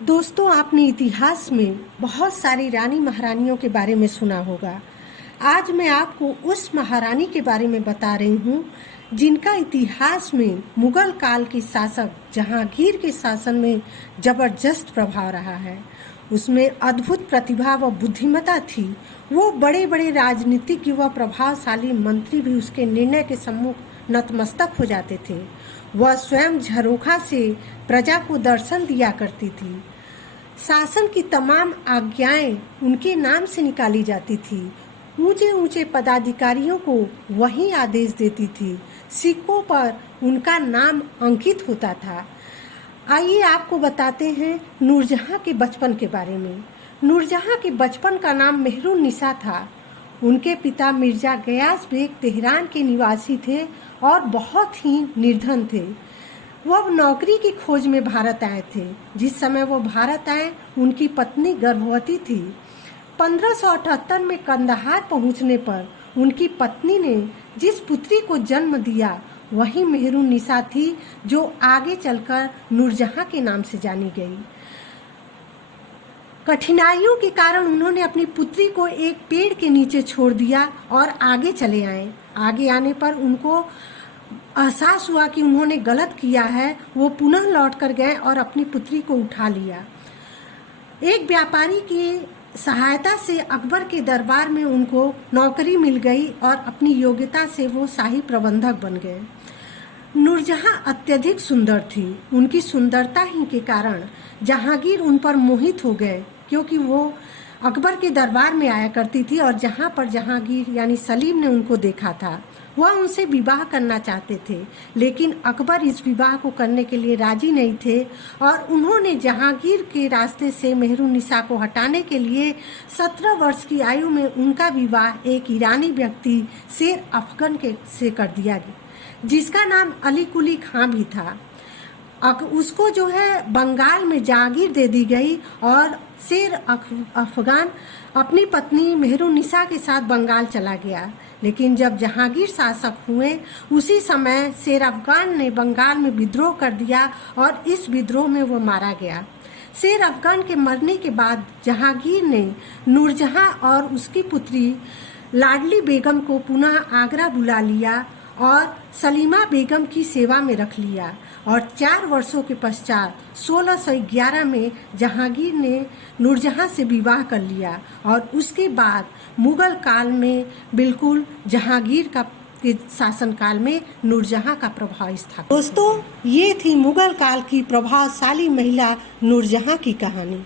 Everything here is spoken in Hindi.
दोस्तों, आपने इतिहास में बहुत सारी रानी महारानियों के बारे में सुना होगा। आज मैं आपको उस महारानी के बारे में बता रही हूँ जिनका इतिहास में मुगल काल के शासक जहांगीर के शासन में जबरदस्त प्रभाव रहा है। उसमें अद्भुत प्रतिभा व बुद्धिमत्ता थी। वो बड़े बड़े राजनीतिक व प्रभावशाली मंत्री भी उसके निर्णय के सम्मुख नतमस्तक हो जाते थे। वह स्वयं झरोखा से प्रजा को दर्शन दिया करती थी। शासन की तमाम आज्ञाएं उनके नाम से निकाली जाती थी। ऊंचे ऊंचे पदाधिकारियों को वही आदेश देती थी। सिक्कों पर उनका नाम अंकित होता था। आइए आपको बताते हैं नूरजहां के बचपन के बारे में। नूरजहां के बचपन का नाम मेहरुन्निसा था। उनके पिता मिर्जा गयास बेग तेहरान के निवासी थे और बहुत ही निर्धन थे। वह नौकरी की खोज में भारत आए थे। जिस समय वो भारत आए उनकी पत्नी गर्भवती थी। 1578 में कंदहार पहुंचने पर उनकी पत्नी ने जिस पुत्री को जन्म दिया वही मेहरुन्निसा थी, जो आगे चलकर नूरजहां के नाम से जानी गई। कठिनाइयों के कारण उन्होंने अपनी पुत्री को एक पेड़ के नीचे छोड़ दिया और आगे चले आए। आगे आने पर उनको एहसास हुआ कि उन्होंने गलत किया है। वो पुनः लौट कर गए और अपनी पुत्री को उठा लिया। एक व्यापारी की सहायता से अकबर के दरबार में उनको नौकरी मिल गई और अपनी योग्यता से वो शाही प्रबंधक बन गए। नूरजहां अत्यधिक सुंदर थी। उनकी सुंदरता ही के कारण जहांगीर उन पर मोहित हो गए, क्योंकि वो अकबर के दरबार में आया करती थी और जहां पर जहांगीर यानी सलीम ने उनको देखा था वह उनसे विवाह करना चाहते थे। लेकिन अकबर इस विवाह को करने के लिए राजी नहीं थे और उन्होंने जहांगीर के रास्ते से मेहरुन्निसा को हटाने के लिए 17 वर्ष की आयु में उनका विवाह एक ईरानी व्यक्ति शेर अफगन से कर दिया गया, जिसका नाम अली कुली खां भी था। उसको जो है बंगाल में जागीर दे दी गई और शेर अफगान अपनी पत्नी मेहरुन्निसा के साथ बंगाल चला गया। लेकिन जब जहांगीर शासक हुए उसी समय शेर अफगान ने बंगाल में विद्रोह कर दिया और इस विद्रोह में वो मारा गया। शेर अफगान के मरने के बाद जहांगीर ने नूरजहां और उसकी पुत्री लाडली बेगम को पुनः आगरा बुला लिया और सलीमा बेगम की सेवा में रख लिया और 4 वर्षों के पश्चात 1611 में जहांगीर ने नूरजहां से विवाह कर लिया और उसके बाद मुगल काल में बिल्कुल जहांगीर का के शासनकाल में नूरजहां का प्रभाव था। दोस्तों, ये थी मुगल काल की प्रभावशाली महिला नूरजहां की कहानी।